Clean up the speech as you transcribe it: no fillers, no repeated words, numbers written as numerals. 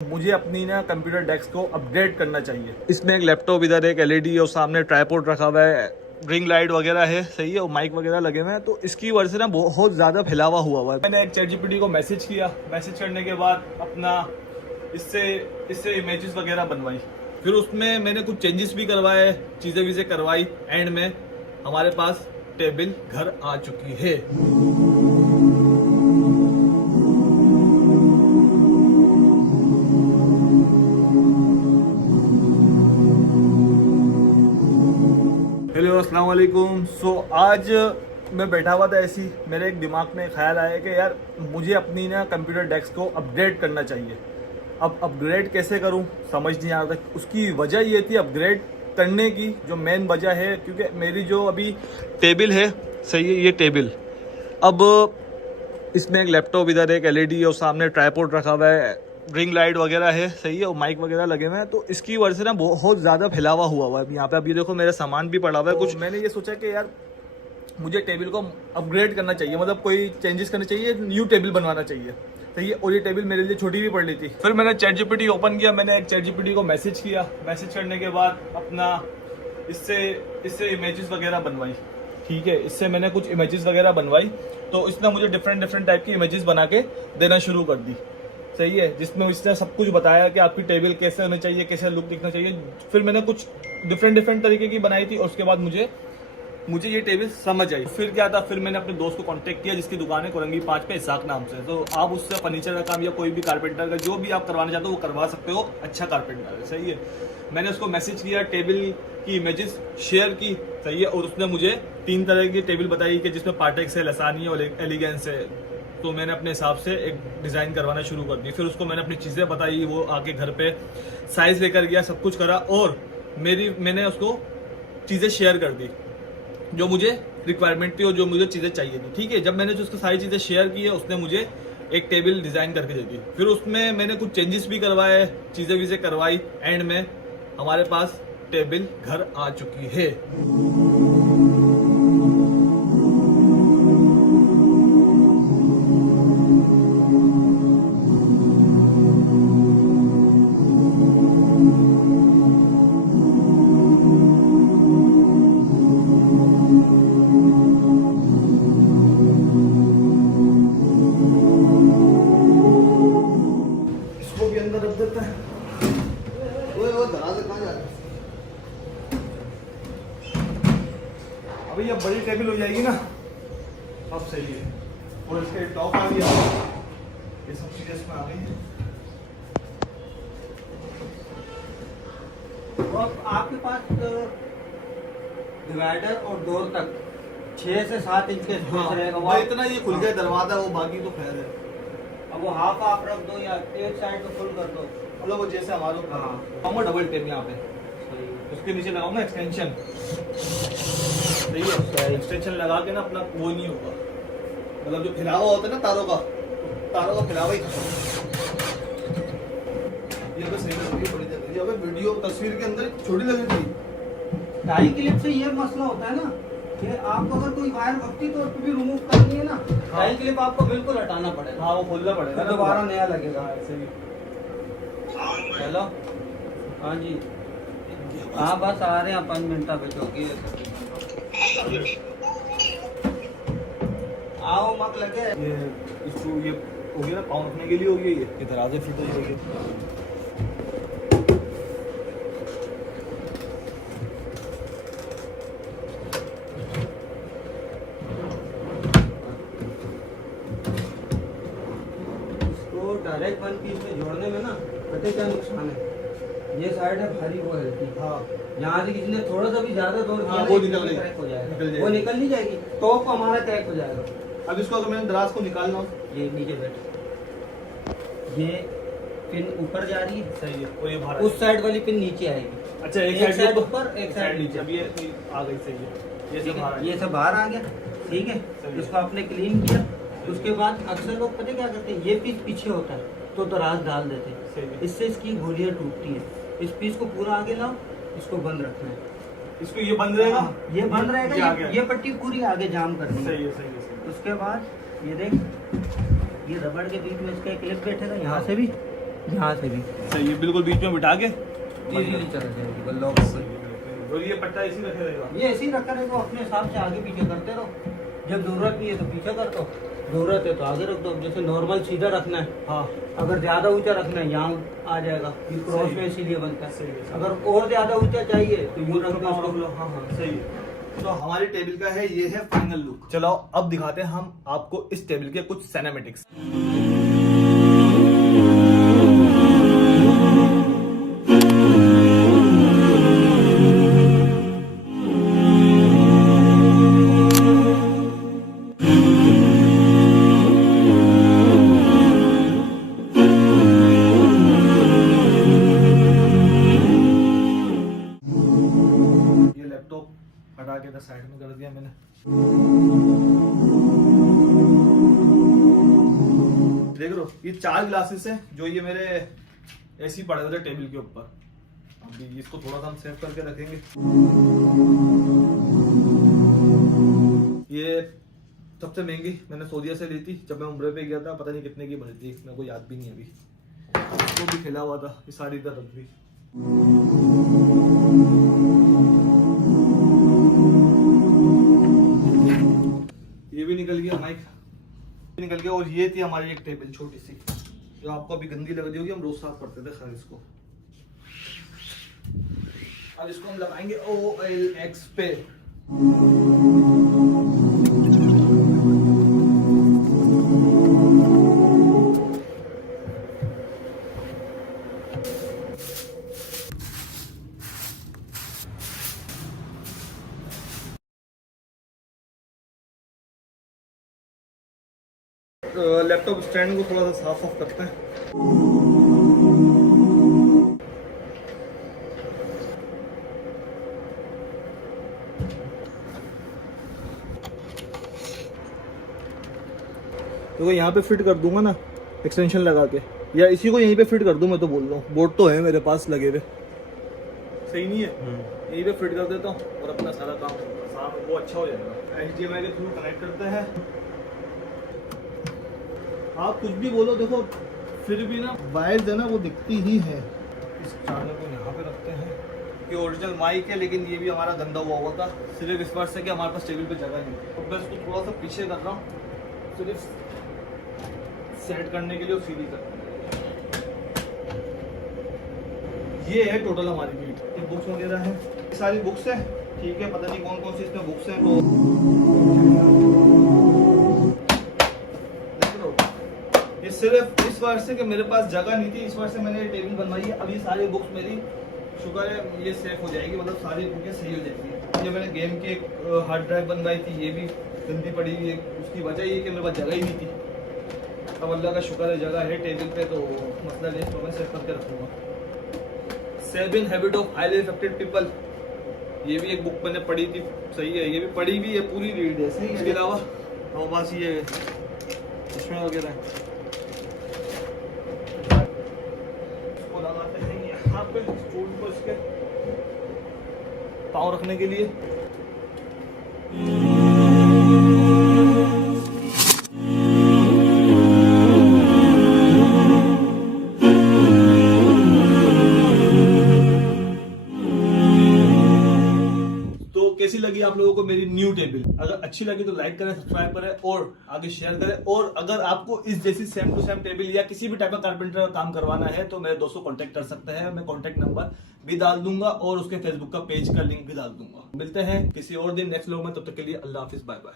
मुझे अपनी ना कंप्यूटर डेस्क को अपग्रेड करना चाहिए। इसमें एक लैपटॉप, इधर एक एलईडी और सामने ट्राइपॉड रखा हुआ है, रिंग लाइट वगैरह है, सही है, और माइक वगैरह लगे हुए हैं। तो इसकी वजह से ना बहुत ज़्यादा फैलावा हुआ है। मैंने एक ChatGPT को मैसेज किया, मैसेज करने के बाद अपना इससे इमेजेस वगैरह बनवाई। फिर उसमें मैंने कुछ चेंजेस भी करवाए, चीज़ें वीज़ें करवाई। एंड में हमारे पास टेबल घर आ चुकी है। हेलो, अस्सलाम वालेकुम। सो आज मैं बैठा हुआ था ऐसी, मेरे एक दिमाग में ख्याल आया कि यार मुझे अपनी ना कंप्यूटर डेस्क को अपग्रेड करना चाहिए। अब अपग्रेड कैसे करूं समझ नहीं आ रहा था। उसकी वजह ये थी अपग्रेड करने की, जो मेन वजह है, क्योंकि मेरी जो अभी टेबल है, सही है, ये टेबल, अब इसमें एक लैपटॉप, इधर एक एलईडी और सामने ट्राइपॉड रखा हुआ है, रिंग लाइट वगैरह है, सही है, और माइक वगैरह लगे हुए हैं। तो इसकी वजह से ना बहुत ज़्यादा फैलावा हुआ है यहाँ पे। अब ये देखो, मेरा सामान भी पड़ा हुआ है कुछ। मैंने ये सोचा कि यार मुझे टेबल को अपग्रेड करना चाहिए, मतलब कोई चेंजेस करने चाहिए, न्यू टेबल बनवाना चाहिए, सही है। और ये टेबल मेरे लिए छोटी भी पड़ रही थी। फिर मैंने ChatGPT ओपन किया, मैंने एक ChatGPT को मैसेज किया, मैसेज करने के बाद अपना इससे इमेजेस वगैरह बनवाई। ठीक है, इससे मैंने कुछ इमेजेस वगैरह बनवाई। तो इसने मुझे डिफरेंट टाइप की इमेजेस बना के देना शुरू कर दी, सही है, जिसमें इसने सब कुछ बताया कि आपकी टेबल कैसे होनी चाहिए, कैसे लुक दिखना चाहिए। फिर मैंने कुछ डिफरेंट तरीके की बनाई थी और उसके बाद मुझे ये टेबल समझ आई। फिर क्या था, फिर मैंने अपने दोस्त को कांटेक्ट किया जिसकी दुकान है कोरंगी 5 पे, इसाक नाम से। तो आप उससे फर्नीचर का काम या कोई भी कारपेंटर का जो भी आप करवाना चाहते हो वो करवा सकते हो, अच्छा कारपेंटर है, सही है। मैंने उसको मैसेज किया, टेबल की इमेजेस शेयर की, सही है, और उसने मुझे 3 तरह की टेबल बताई कि जिसमें पार्टेक्स है, लसानी है और एलिगेंस है। तो मैंने अपने हिसाब से एक डिज़ाइन करवाना शुरू कर दी। फिर उसको मैंने अपनी चीज़ें बताई, वो आके घर पे साइज़ लेकर गया, सब कुछ करा, और मैंने उसको चीज़ें शेयर कर दी जो मुझे रिक्वायरमेंट थी और जो मुझे चीज़ें चाहिए थी। ठीक है, जब मैंने जो उसको सारी चीज़ें शेयर की है, उसने मुझे एक टेबल डिज़ाइन करके दे दी। फिर उसमें मैंने कुछ चेंजेस भी करवाए, चीज़ें वीज़ें करवाई। एंड में हमारे पास टेबल घर आ चुकी है। इसको भी अंदर रख देते हैं। वो दराज कहाँ जा रहा है? अभी ये बड़ी टेबल हो जाएगी ना, अब सही है। और इसके टॉप आ गया, ये सब चीजें इसमें आ गई है। और आपके पास डिवाइडर और डोर तक 6 से 7 इंच के स्पेस रहेगा। वो इतना ये खुल गया दरवाजा, वो बाकी तो खैर है। अब वो हाफ आप रख दो या एक साइड को फुल कर दो। मतलब वो जैसे हमारे हाँ, डबल टेप यहाँ पे, उसके नीचे लगाऊंगा एक्सटेंशन, सही है। एक्सटेंशन लगा के ना अपना वो नहीं होगा, मतलब जो फैलावा होता है ना तारों का फैलावा ही खत्म। ये तो सही लग रही है, बड़ी लग रही है। अबे वीडियो तस्वीर के अंदर छोटी लग रही थी। टाई क्लिप से ये मसला होता है ना कि आपको अगर कोई वायर भक्ति तो उसको भी रिमूव करनी है ना, टाई क्लिप आपको बिल्कुल हटाना पड़ेगा। हाँ, वो खोलना पड़ेगा, फिर दोबारा नया लगेगा। ऐसे ही। हेलो, हाँ जी, हाँ बस आ रहे हैं 5 मिनट पे चौकी। आओ मत लगे। ये इसको ये हो गया ना, पाँव रखने के लिए हो गया, ये दराजे फिट हो गए। इसको डायरेक्ट 1 पीस में जोड़ने में ना पता क्या नुकसान है, ये साइड है भारी, वो है हल्की। हाँ, यहाँ से किसी ने थोड़ा सा भी ज्यादा जोड़ हाँ, दिया वो ना, निकल ये गई। क्रैक हो जाएगा, निकल जाएगी। वो निकल नहीं जाएगी, तो हमारा क्रैक हो जाएगा। अब इसको अगर मैंने दराज को निकालना हो, ये नीचे बैठ, ये पिन ऊपर जा रही है, सही है, और ये बाहर उस साइड वाली पिन नीचे आएगी। अच्छा, एक साइड ऊपर, एक साइड नीचे। अब ये आ गई, सही है, ये ठीक सब बाहर आ है, गया। ये सब बाहर आ गया, ठीक है। सही है। इसको आपने क्लीन किया, उसके बाद अक्सर लोग पता क्या करते हैं, ये पीस पीछे होता है तो दराज डाल देते हैं, सही है। इससे इसकी गोलियां टूटती है। इस पीस को पूरा आगे लाओ, इसको बंद रखना है। इसको ये बंद रहेगा, ये बंद ये रहेगा, आगे। ये पट्टी पूरी आगे जाम करनी है। सही है, सही है, सही है। उसके बाद ये देख, ये रबड़ के बीच में इसका एक क्लिप बैठेगा, यहाँ से भी यहाँ से भी सही है, बिल्कुल बीच में बिठा के इजीली चला जाएगा लॉक होकर। और ये पट्टा इसी रखे रहेगा। ये ऐसे ही रखा रहेगा, अपने हिसाब से आगे पीछे करते रहो। जब जरूरत नहीं है तो पीछे कर दो, जरूरत है तो आगे रख दो। जैसे नॉर्मल सीधा रखना है, हाँ अगर ज़्यादा ऊंचा रखना है यहाँ आ जाएगा, ये क्रॉस सही में है। इसीलिए बनता है। सही है। अगर और ज़्यादा ऊंचा चाहिए तो यूँ रख दो उसको। हाँ हाँ सही है। तो हमारी टेबल का है, ये है फाइनल लुक। चलो अब दिखाते हैं हम आपको इस टेबल के कुछ सिनेमैटिक्स। ये लैपटॉप हटा के साइड में कर दिया मैंने। देख लो ये 4 ग्लासेस हैं जो ये मेरे ऐसे ही पड़े हुए थे टेबल के ऊपर। अभी इसको थोड़ा सा हम सेव करके रखेंगे। ये सबसे महंगी मैंने सऊदीया से ली थी जब मैं उम्रे पे गया था, पता नहीं कितने की बनी थी, मेरे को याद भी नहीं अभी। इसको भी खिला हुआ था, ये सारी इधर रख दी। ये भी निकल गया, माइक निकल गया। और ये थी हमारी एक टेबल छोटी सी जो आपको अभी गंदी लग रही होगी, हम रोज साफ करते थे खैर इसको। अब इसको हम लगाएंगे OLX पे। लैपटॉप स्टैंड को थोड़ा सा साफ करते हैं। तो यहाँ पे फिट कर दूंगा ना एक्सटेंशन लगा के, या इसी को यहीं पे फिट कर दूं। मैं तो बोल रहा हूँ, बोर्ड तो है मेरे पास लगे हुए, सही नहीं है? यहीं पे फिट कर देता हूँ और अपना सारा काम वो अच्छा हो जाएगा। HDMI के थ्रू कनेक्ट करते हैं। आप कुछ भी बोलो, देखो फिर भी ना वायर्स है ना वो दिखती ही है। इस चार्जर को यहाँ पे रखते हैं। ये ओरिजिनल माइक है, लेकिन ये भी हमारा गंदा हुआ था सिर्फ इस वजह से कि हमारे पास टेबल पे जगह नहीं है। तो मैं इसको थोड़ा सा पीछे कर रहा हूँ सिर्फ सेट करने के लिए और सीधी करने के लिए। ये है टोटल हमारी नीड। ये बुक्स वगैरह है, सारी बुक्स है, ठीक है। पता नहीं कौन कौन सी इसमें बुक्स हैं। तो ये सिर्फ इस वजह से कि मेरे पास जगह नहीं थी, इस वजह से मैंने ये टेबल बनवाई है। अभी सारी बुक्स मेरी शुक्र है ये सेफ हो जाएगी, मतलब सारी बुकें सही हो जाएगी। ये मैंने गेम की हार्ड ड्राइव बनवाई थी, ये भी गंदी पड़ी हुई है। उसकी वजह ये कि मेरे पास जगह ही नहीं थी। अब अल्लाह का शुक्र है जगह है टेबल पे, तो मसला नहीं, तो मैं सेव करके रखूँगा। 7 habit of highly effective people, ये भी एक बुक मैंने पढ़ी थी, सही है। ये भी पढ़ी हुई है, पूरी रीड है, सही है। इसके अलावा तो बस ये चश्मे वगैरह इसको लगाते हैं यहाँ पे स्टूल को, इसके पाँव रखने के लिए। कैसी लगी आप लोगों को मेरी न्यू टेबल? अगर अच्छी लगी तो लाइक करें, सब्सक्राइब करें और आगे शेयर करें। और अगर आपको इस जैसी सेम टू सेम टेबल या किसी भी टाइप का कारपेंटर का काम करवाना है तो मेरे दोस्तों कांटेक्ट कर सकते हैं। मैं कांटेक्ट नंबर भी डाल दूंगा और उसके फेसबुक का पेज का लिंक भी डाल दूंगा। मिलते हैं किसी और दिन नेक्स्ट व्लॉग में, तब तक के लिए अल्लाह हाफिज, बाय बाय।